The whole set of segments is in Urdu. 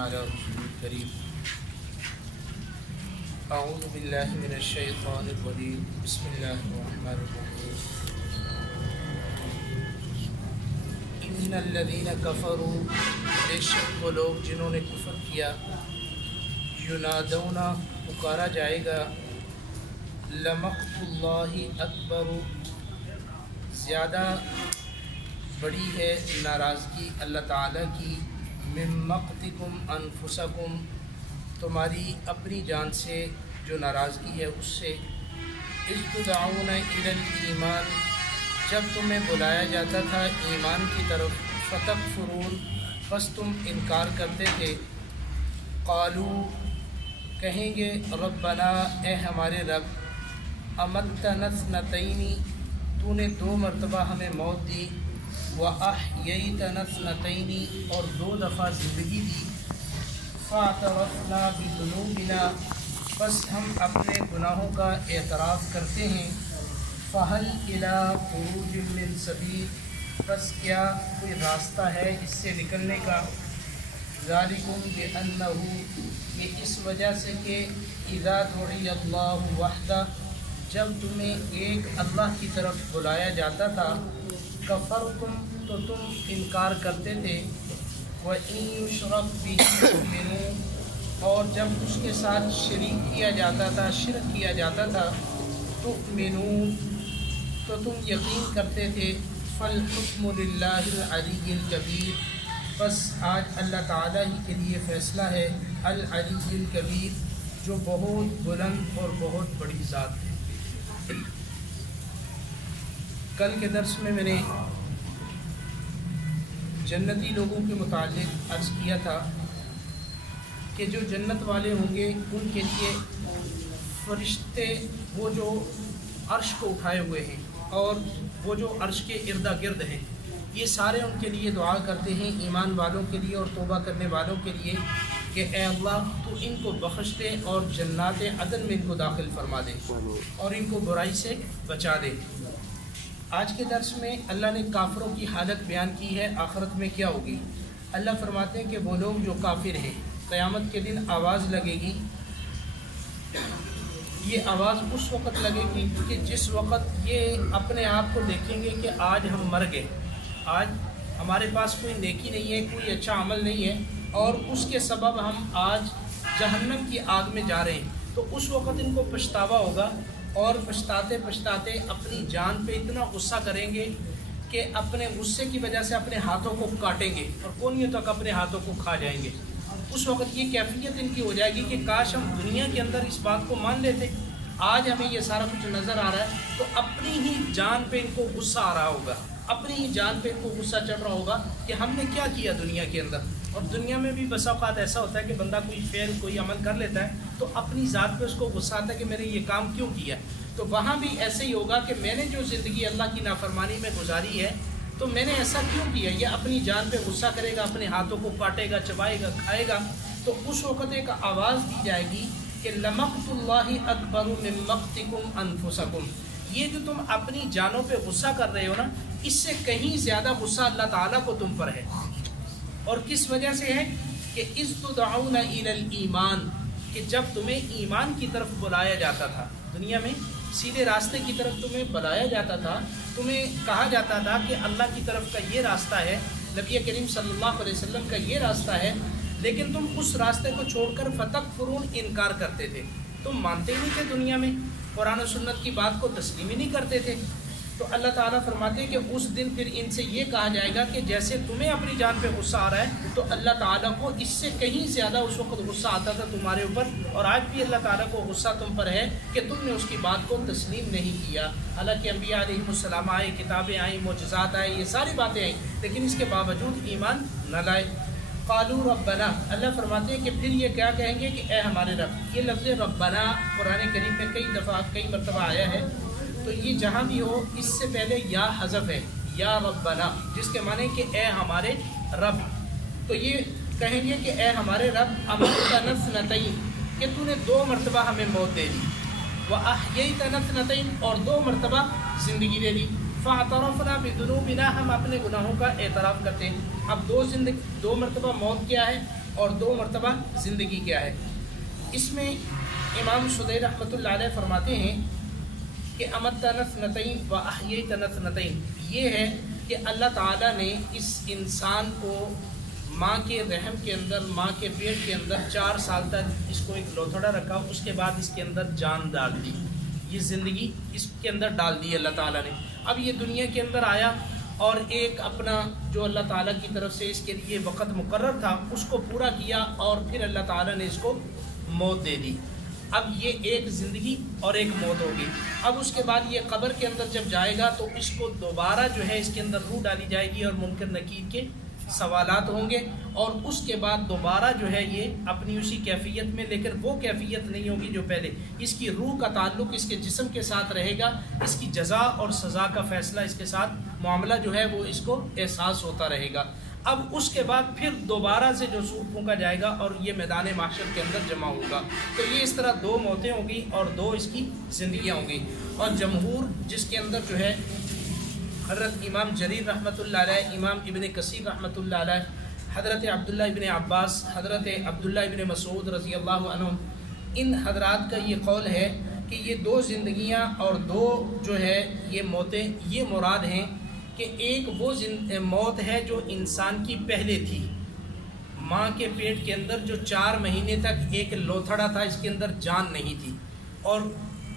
علی رسول الکریم اعوذ باللہ من الشیطان الرجیم بسم اللہ الرحمن الرحیم ان الذین کفروا بے شک وہ لوگ جنہوں نے کفر کیا ینادون پکارا جائے گا لمقت اللہ اکبر زیادہ بڑی ہے ناراضگی اللہ تعالیٰ کی من مقتکم انفسکم تمہاری اپنی جان سے جو ناراضگی ہے اس سے اذ تدعون الی الایمان جب تمہیں بلایا جاتا تھا ایمان کی طرف فتکفرون بس تم انکار کرتے تھے قالوا کہیں گے ربنا اے ہمارے رب امتنا اثنتین تو نے 2 مرتبہ ہمیں موت دی وَأَحْيَيْتَنَا اثْنَتَيْنِ اور 2 دفعہ زندگی دی فَاعْتَرَفْنَا بِذُنُوبِنَا بس ہم اپنے گناہوں کا اعتراف کرتے ہیں فَهَلْ إِلَىٰ خُرُوجٍ مِّن سَبِيلٍ بس کیا کوئی راستہ ہے اس سے نکلنے کا ذَلِكُمْ بِأَنَّهُ یہ اس وجہ سے کہ اِذَا دُعِيَ اللَّهُ وَحْدَهُ جب تمہیں ایک اللہ کی طرف بلایا جاتا تھا کفرتم تو تم انکار کرتے تھے وَإِن يُشْرَكْ بِهِ تُؤْمِنُونَ اور جب اس کے ساتھ شریک کیا جاتا تھا شرک کیا جاتا تھا تُؤْمِنُونَ تو تم یقین کرتے تھے فَالْحُكْمُ لِلَّهِ الْعَلِيِّ الْكَبِيرِ بس آج اللہ تعالیٰ ہی کے لیے فیصلہ ہے العلی الکبیر جو بہت بلند اور بہت بڑی ذات ہے۔ کل کے درس میں نے جنتی لوگوں کے متعلق عرض کیا تھا کہ جو جنت والے ہوں گے ان کے لیے فرشتے وہ جو عرش کو اٹھائے ہوئے ہیں اور وہ جو عرش کے ارد گرد ہیں یہ سارے ان کے لیے دعا کرتے ہیں ایمان والوں کے لیے اور توبہ کرنے والوں کے لیے کہ اے اللہ تو ان کو بخش دے اور جنات عدن میں ان کو داخل فرما دے اور ان کو برائی سے بچا دے۔ آج کے درس میں اللہ نے کافروں کی حالت بیان کی ہے آخرت میں کیا ہوگی۔ اللہ فرماتے ہیں کہ وہ لوگ جو کافر ہیں قیامت کے دن آواز لگے گی، یہ آواز اس وقت لگے گی کہ جس وقت یہ اپنے آپ کو دیکھیں گے کہ آج ہم مر گئے، آج ہمارے پاس کوئی نیکی نہیں ہے، کوئی اچھا عمل نہیں ہے اور اس کے سبب ہم آج جہنم کی آگ میں جا رہے ہیں، تو اس وقت ان کو پچھتاوا ہوگا اور پچھتاتے پچھتاتے اپنی جان پہ اتنا غصہ کریں گے کہ اپنے غصے کی وجہ سے اپنے ہاتھوں کو کاٹیں گے اور کونیوں تک اپنے ہاتھوں کو کھا جائیں گے۔ اس وقت یہ کیفیت ان کی ہو جائے گی کہ کاش ہم دنیا کے اندر اس بات کو مان لیتے، آج ہمیں یہ سارا کچھ نظر آ رہا ہے تو اپنی ہی جان پہ ان کو غصہ آ رہا ہوگا، اپنی ہی جان پہ ان کو غصہ چڑھ رہا ہوگا کہ ہم نے کیا کیا دنیا کے اندر۔ اور دنیا میں بھی بسا اوقات ایسا ہوتا ہے کہ بندہ کوئی فعل کوئی عمل کر لیتا ہے تو اپنی ذات پہ اس کو غصہ آتا ہے کہ میں نے یہ کام کیوں کیا، تو وہاں بھی ایسے ہی ہوگا کہ میں نے جو زندگی اللہ کی نافرمانی میں گزاری ہے تو میں نے ایسا کیوں کیا، یہ اپنی جان پہ غصہ کرے گا، اپنے ہاتھوں کو کاٹے گا، چبائے گا، کھائے گا۔ تو اس وقت ایک آواز دی جائے گی کہ لمقت اللہ اکبر من مقتکم انفسکم، یہ جو تم اپنی جانوں پہ غصہ کر رہے ہو نا اس سے کہیں زیادہ غصہ اللہ تعالیٰ کو تم پر ہے۔ اور کس وجہ سے ہے کہ اذ تدعون الی الایمان کہ جب تمہیں ایمان کی طرف بلایا جاتا تھا، دنیا میں سیدھے راستے کی طرف تمہیں بلایا جاتا تھا، تمہیں کہا جاتا تھا کہ اللہ کی طرف کا یہ راستہ ہے، نبی کریم صلی اللہ علیہ وسلم کا یہ راستہ ہے، لیکن تم اس راستے کو چھوڑ کر فتکفرون انکار کرتے تھے، تم مانتے ہی نہیں تھے، دنیا میں قرآن و سنت کی بات کو تسلیم ہی نہیں کرتے تھے۔ تو اللہ تعالیٰ فرماتے ہیں کہ اس دن پھر ان سے یہ کہا جائے گا کہ جیسے تمہیں اپنی جان پہ غصہ آ رہا ہے تو اللہ تعالیٰ کو اس سے کہیں زیادہ اس وقت غصہ آتا تھا تمہارے اوپر، اور آج بھی اللہ تعالیٰ کو غصہ تم پر ہے کہ تم نے اس کی بات کو تسلیم نہیں کیا۔ حالانکہ انبیاء علیہ السلام آئے، کتابیں آئیں، معجزات آئے، یہ ساری باتیں آئیں، لیکن اس کے باوجود ایمان نہ لائے۔ قالوا ربنا، اللہ فرماتے ہیں کہ پھر یہ کیا کہیں گے کہ اے ہمارے رب۔ یہ لفظ ربنا قرآن کریم میں کئی دفعہ کئی مرتبہ آیا ہے، تو یہ جہاں بھی ہو اس سے پہلے یا حذف ہے، یا ربنا، جس کے معنی کہ اے ہمارے رب۔ تو یہ کہیں گے کہ اے ہمارے رب امتنا اثنتین کہ تو نے 2 مرتبہ ہمیں موت دے دی، وَأَحْيَيْتَنَا اثْنَتَيْنِ اور 2 مرتبہ زندگی دے دی، فَاعْتَرَفْنَا بِذُنُوبِنَا ہم اپنے گناہوں کا اعتراف کرتے ہیں۔ اب 2 مرتبہ موت کیا ہے، اور 2 مرتبہ زندگی کیا ہے۔ اس میں امام سدی رحمۃ اللہ علیہ فرماتے ہیں کہ امتنا اثنتین و احییتنا اثنتین، یہ ہے کہ اللہ تعالیٰ نے اس انسان کو ماں کے رحم کے اندر، ماں کے پیٹ کے اندر 4 سال تک اس کو ایک لوتھڑا رکھا، اس کے بعد اس کے اندر جان ڈال دی، یہ زندگی اس کے اندر ڈال دی اللہ تعالیٰ نے۔ اب یہ دنیا کے اندر آیا اور ایک اپنا جو اللہ تعالیٰ کی طرف سے اس کے لیے وقت مقرر تھا اس کو پورا کیا، اور پھر اللہ تعالیٰ نے اس کو موت دے دی۔ اب یہ ایک زندگی اور ایک موت ہوگی۔ اب اس کے بعد یہ قبر کے اندر جب جائے گا تو اس کو دوبارہ جو ہے اس کے اندر روح ڈالی جائے گی اور منکر نکیر کے سوالات ہوں گے، اور اس کے بعد دوبارہ جو ہے یہ اپنی اسی کیفیت میں، لیکن وہ کیفیت نہیں ہوگی جو پہلے، اس کی روح کا تعلق اس کے جسم کے ساتھ رہے گا، اس کی جزا اور سزا کا فیصلہ اس کے ساتھ معاملہ جو ہے وہ اس کو احساس ہوتا رہے گا۔ اب اس کے بعد پھر دوبارہ سے جو سور پھونکا جائے گا اور یہ میدان محشر کے اندر جمع ہوگا۔ تو یہ اس طرح 2 موتیں ہوں گی اور 2 اس کی زندگیاں ہوں گی۔ اور جمہور جس کے اندر جو ہے حضرت امام جریر رحمۃ اللہ علیہ، امام ابن کثیر رحمۃ اللہ علیہ، حضرت عبداللہ ابن عباس، حضرت عبداللہ ابن مسعود رضی اللہ عنہ، ان حضرات کا یہ قول ہے کہ یہ 2 زندگیاں اور 2 جو ہے یہ موتیں، یہ مراد ہیں کہ ایک وہ موت ہے جو انسان کی پہلے تھی، ماں کے پیٹ کے اندر جو 4 مہینے تک ایک لوتھڑا تھا، اس کے اندر جان نہیں تھی، اور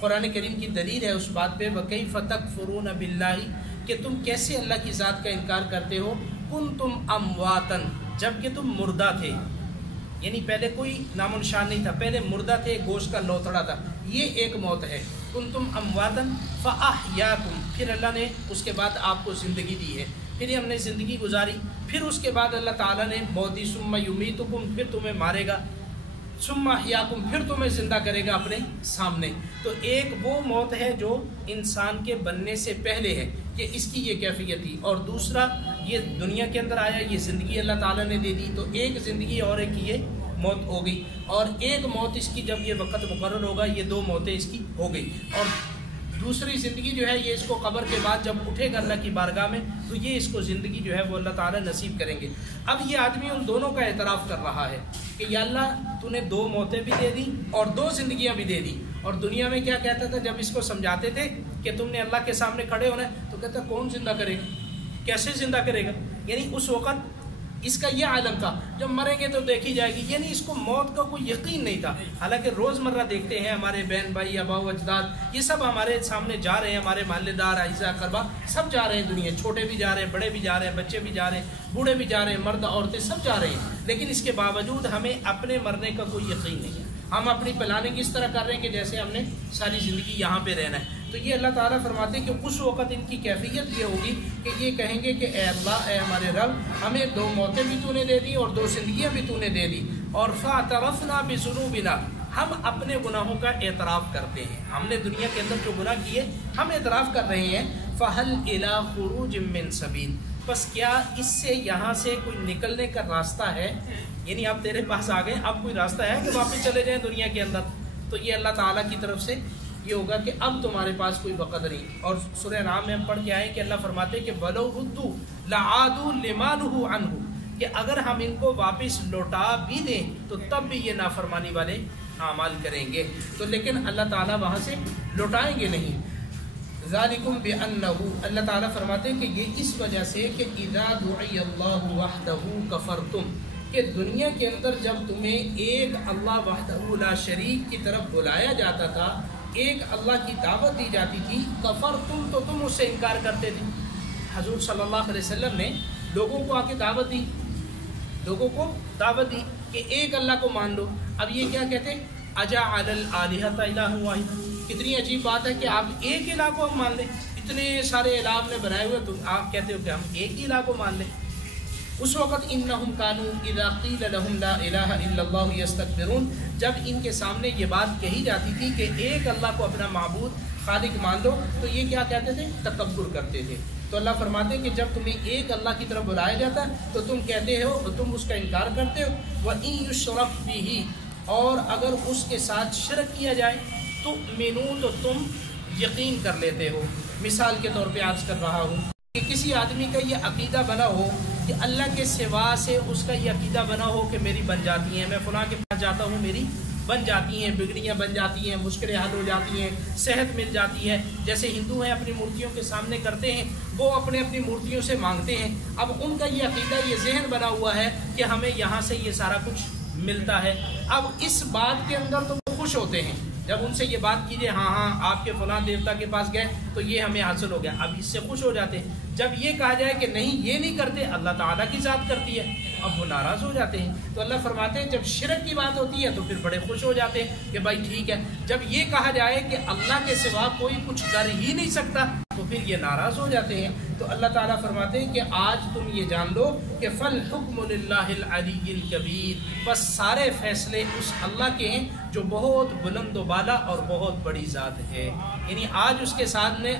قرآن کریم کی دلیل ہے اس بات پہ وَكَيْفَ تَكْفُرُونَ بِاللَّهِ کہ تم کیسے اللہ کی ذات کا انکار کرتے ہو، كُنْتُمْ أَمْوَاتًا جب کہ تم مردہ تھے، یعنی پہلے کوئی نام و نشان نہیں تھا، پہلے مردہ تھے، گوشت کا لوتھڑا تھا، یہ ایک موت ہے۔ کنتم امواتن فاحیاکم، پھر اللہ نے اس کے بعد آپ کو زندگی دی ہے، پھر ہم نے زندگی گزاری، پھر اس کے بعد اللہ تعالیٰ نے موت دی، ثم یمیتکم، پھر تمہیں مارے گا، ثم احیاکم، پھر تمہیں زندہ کرے گا اپنے سامنے۔ تو ایک وہ موت ہے جو انسان کے بننے سے پہلے ہے کہ اس کی یہ کیفیت تھی، اور دوسرا یہ دنیا کے اندر آیا، یہ زندگی اللہ تعالیٰ نے دے دی، تو ایک زندگی اور ایک یہ موت ہو گئی، اور ایک موت اس کی جب یہ وقت مقرر ہوگا یہ 2 موتیں اس کی ہو گئی، اور دوسری زندگی جو ہے یہ اس کو قبر کے بعد جب اٹھے گا اللہ کی بارگاہ میں تو یہ اس کو زندگی جو ہے وہ اللہ تعالیٰ نصیب کریں گے۔ اب یہ آدمی ان دونوں کا اعتراف کر رہا ہے کہ یا اللہ تو نے 2 موتیں بھی دے دی اور 2 زندگیاں بھی دے دی، اور دنیا میں کیا کہتا تھا جب اس کو سمجھاتے تھے کہ تم نے اللہ کے سامنے کھڑے ہونا ہے تو کہتا کون زندہ کرے گا، کیسے زندہ کرے گا، یعنی اس وقت اس کا یہ عالم تھا جب مریں گے تو دیکھی جائے گی، یعنی اس کو موت کا کوئی یقین نہیں تھا۔ حالانکہ روزمرہ دیکھتے ہیں ہمارے بہن بھائی، آبا و اجداد، یہ سب ہمارے سامنے جا رہے ہیں، ہمارے محلے دار، اعزا اقربا سب جا رہے ہیں، دنیا چھوٹے بھی جا رہے ہیں، بڑے بھی جا رہے ہیں، بچے بھی جا رہے ہیں، بوڑھے بھی جا رہے ہیں، مرد عورتیں سب جا رہے ہیں، لیکن اس کے باوجود ہمیں اپنے مرنے کا کوئی یقین نہیں ہے۔ ہم اپنی پلاننگ اس طرح کر رہے ہیں کہ جیسے ہم نے ساری زندگی یہاں پہ رہنا ہے۔ تو یہ اللہ تعالیٰ فرماتے ہیں کہ اس وقت ان کی کیفیت یہ ہوگی کہ یہ کہیں گے کہ اے اللہ، اے ہمارے رب، ہمیں 2 موتیں بھی تو نے دے دی اور 2 زندگیاں بھی تو نے دے دی، اور فاعترفنا بذنوبنا، ہم اپنے گناہوں کا اعتراف کرتے ہیں، ہم نے دنیا کے اندر جو گناہ کیے ہم اعتراف کر رہے ہیں، فہل الی خروج من سبیل، بس کیا اس سے یہاں سے کوئی نکلنے کا راستہ ہے، یعنی اب تیرے پاس آ گئے، اب کوئی راستہ ہے کہ واپس چلے جائیں دنیا کے اندر؟ تو یہ اللہ تعالیٰ کی طرف سے یہ ہوگا کہ اب تمہارے پاس کوئی وقت نہیں۔ اور سورہ نام میں ہم پڑھ کے آئے کہ اللہ فرماتے کہ وَلَوْ رُدُّوا لَعَادُوا لِمَا نُهُوا عَنْهُ، کہ اگر ہم ان کو واپس لوٹا بھی دیں تو تب بھی یہ نافرمانی والے اعمال کریں گے، تو لیکن اللہ تعالیٰ وہاں سے لوٹائیں گے نہیں۔ ذَلِكُمْ بِأَنَّهُ، اللہ تعالیٰ فرماتے ہیں کہ یہ اس وجہ سے کہ اِذَا دُعِيَ اللَّهُ وَحْدَهُ كَفَرْتُمْ، کہ دنیا کے اندر جب تمہیں ایک اللہ وحدہ لا شریک کی طرف بلایا جاتا تھا، ایک اللہ کی دعوت دی جاتی تھی، کفرتم، تو تم اس سے انکار کرتے تھے۔ حضور صلی اللہ علیہ وسلم نے لوگوں کو آ کے دعوت دی، لوگوں کو دعوت دی کہ ایک اللہ کو مان لو۔ اب یہ کیا کہتے، اجعل الآلہۃ الہ واحد، کتنی عجیب بات ہے کہ آپ ایک الہ کو ہم مان لیں، اتنے سارے الہ نے بنائے ہوئے، تو آپ کہتے ہو کہ ہم ایک ہی الہ کو مان لیں۔ اس وقت انہم کانوا اذا قیل لهم لا الہ الا اللہ یستکبرون، جب ان کے سامنے یہ بات کہی جاتی تھی کہ ایک اللہ کو اپنا معبود خالق مان لو، تو یہ کیا کہتے تھے، تکبر کرتے تھے۔ تو اللہ فرماتے ہیں کہ جب تمہیں ایک اللہ کی طرف بلایا جاتا ہے تو تم کہتے ہو، تم اس کا انکار کرتے ہو، وَإِن يُشْرَكْ بِهِ، اور اگر اس کے ساتھ شرک کیا جائے تو تم یقین کر لیتے ہو۔ مثال کے طور پہ عرض کر رہا ہوں کہ کسی آدمی کا یہ عقیدہ بنا ہو کہ اللہ کے سوا سے اس کا یہ عقیدہ بنا ہو کہ میری بن جاتی ہیں، میں فلاں کے پاس جاتا ہوں میری بن جاتی ہیں، بگڑیاں بن جاتی ہیں، مشکلیں حل ہو جاتی ہیں، صحت مل جاتی ہے. جیسے ہندو ہیں اپنی مورتیوں کے سامنے کرتے ہیں، وہ اپنی مورتیوں سے مانگتے ہیں. اب ان کا یہ عقیدہ، یہ ذہن بنا ہوا ہے کہ ہمیں یہاں سے یہ سارا کچھ ملتا ہے. اب اس بات کے اندر تو وہ خوش ہوتے ہیں جب ان سے یہ بات کیجیے، ہاں آپ کے فلاں دیوتا کے پاس گئے تو یہ ہمیں حاصل ہو گیا، اب اس سے خوش ہو جاتے ہیں. جب یہ کہا جائے کہ نہیں یہ نہیں کرتے، اللہ تعالیٰ کی ذات کرتی ہے، اب وہ ناراض ہو جاتے ہیں. تو اللہ فرماتے ہیں جب شرک کی بات ہوتی ہے تو پھر بڑے خوش ہو جاتے ہیں کہ بھائی ٹھیک ہے. جب یہ کہا جائے کہ اللہ کے سوا کوئی کچھ کر ہی نہیں سکتا تو پھر یہ ناراض ہو جاتے ہیں. تو اللہ تعالیٰ فرماتے ہیں کہ آج تم یہ جان لو کہ فالحکم للہ العلی الکبیر، بس سارے فیصلے اس اللہ کے ہیں جو بہت بلند و بالا اور بہت بڑی ذات ہے. یعنی آج اس کے سامنے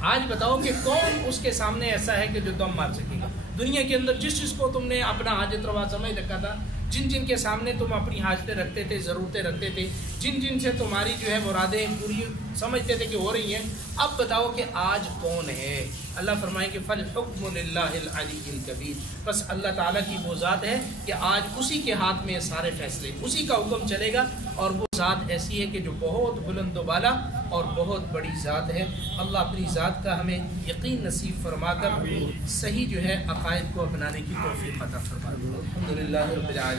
آج بتاؤ کہ کون اس کے سامنے ایسا ہے کہ جو دم مار سکے گا. دنیا کے اندر جس کو تم نے اپنا حاجت روا سمجھ رکھا تھا، جن کے سامنے تم اپنی حاجتیں رکھتے تھے، ضرورتیں رکھتے تھے، جن سے تمہاری جو ہے مرادیں پوری سمجھتے تھے کہ ہو رہی ہیں، اب بتاؤ کہ آج کون ہے. اللہ فرمائے کہ فالحکم للہ العلی الکبیر، بس اللہ تعالیٰ کی وہ ذات ہے کہ آج اسی کے ہاتھ میں سارے فیصلے، اسی کا حکم چلے گا. اور وہ ذات ایسی ہے کہ جو بہت بلند و بالا اور بہت بڑی ذات ہے. اللہ اپنی ذات کا ہمیں یقین نصیب فرما کر صحیح جو ہے عقائد کو اپنانے کی توفیق عطا فرمائے. الحمدللہ رب العالمین.